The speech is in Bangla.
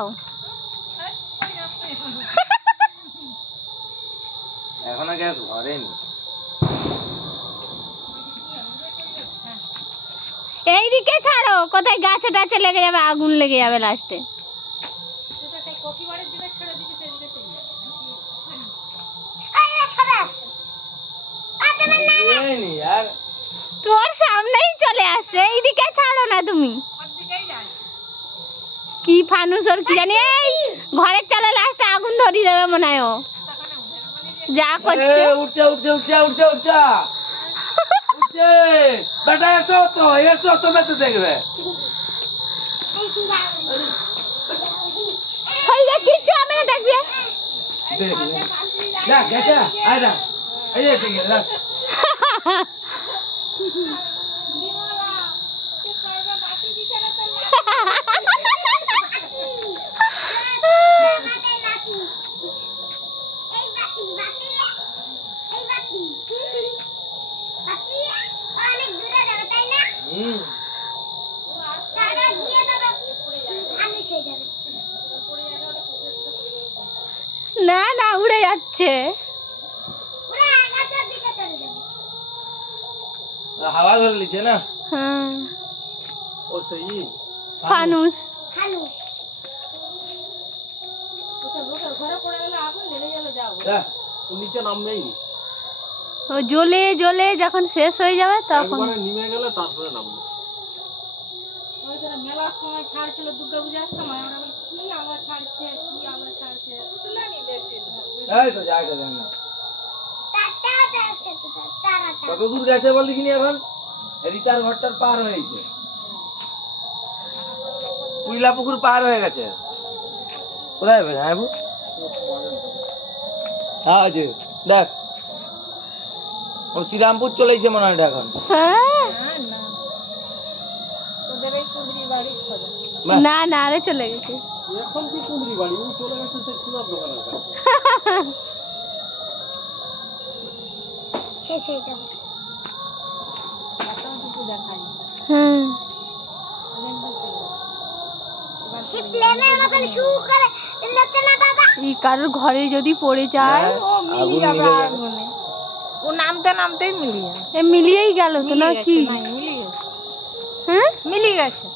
যাও। এখনো গ্যাস ভরেনি। এইদিকে ছাড়ো, কোথায় গাছে টাছে লেগে যাবে, আগুন লেগে যাবে লাস্টে। তোর সামনেই চলে আসছে, এইদিকে ছাড়ো না তুমি। কি ফানুস ওর কি জানি, এই ঘরের চালে লাস্টে আগুন ধরিয়ে দেবে মনে হয় ও যা করছে। উঠছে উঠছে উঠছে উঠছে উঠছে উঠছে বেটা, এসো তুমি তো দেখবে। কিচ্ছু হবে না, দেখবে। দেখ গেছে, আয় দেখ, এই যে ঠিক আছে। না না, উড়ে যাচ্ছে। হাওয়া ধরে লিছে না। হ্যাঁ, ও সেই ফানুস। নিচে নামবেই নি, ও জ্বলে জ্বলে যখন শেষ হয়ে যাবে তখন নেমে গেলে তারপরে নামবে। মেলার সময় ছাড়ছিল, দুর্গা পূজার সময় আমরা বলি কি আলো ছাড়ছে, কি আলো ছাড়ছে, এই তো যাই দেন না। কত দূর গেছে বল দেখিনি এখন? রিতার ঘরটার পার হয়েছে, কুইলা পুকুর পার হয়ে গেছে। কোথায় যাবে যাবো? হ্যাঁ আছে, দেখ ও শ্রীরামপুর চলেছে মনে হয় এখন। হ্যাঁ। তোদের এই কুঁদরি বাড়ির সোজা। না না, আরে চলে গেছে। এখন কি কুঁদরি বাড়ি, ও চলে গেছে সে সোনার দোকানের কাছে। শেষ হয়ে যাবে। এতটুকু দেখাই হুম, অনেক দূর চলে গেছে। এই কারোর ঘরে যদি পড়ে যায়, আগুন নিভে যাবে। আগুনে ও নামতে নামতেই মিলিয়ে এ মিলিয়েই গেল তো, না কি? মিলিয়ে গেছে, হ্যাঁ, মিলিয়ে গেছে।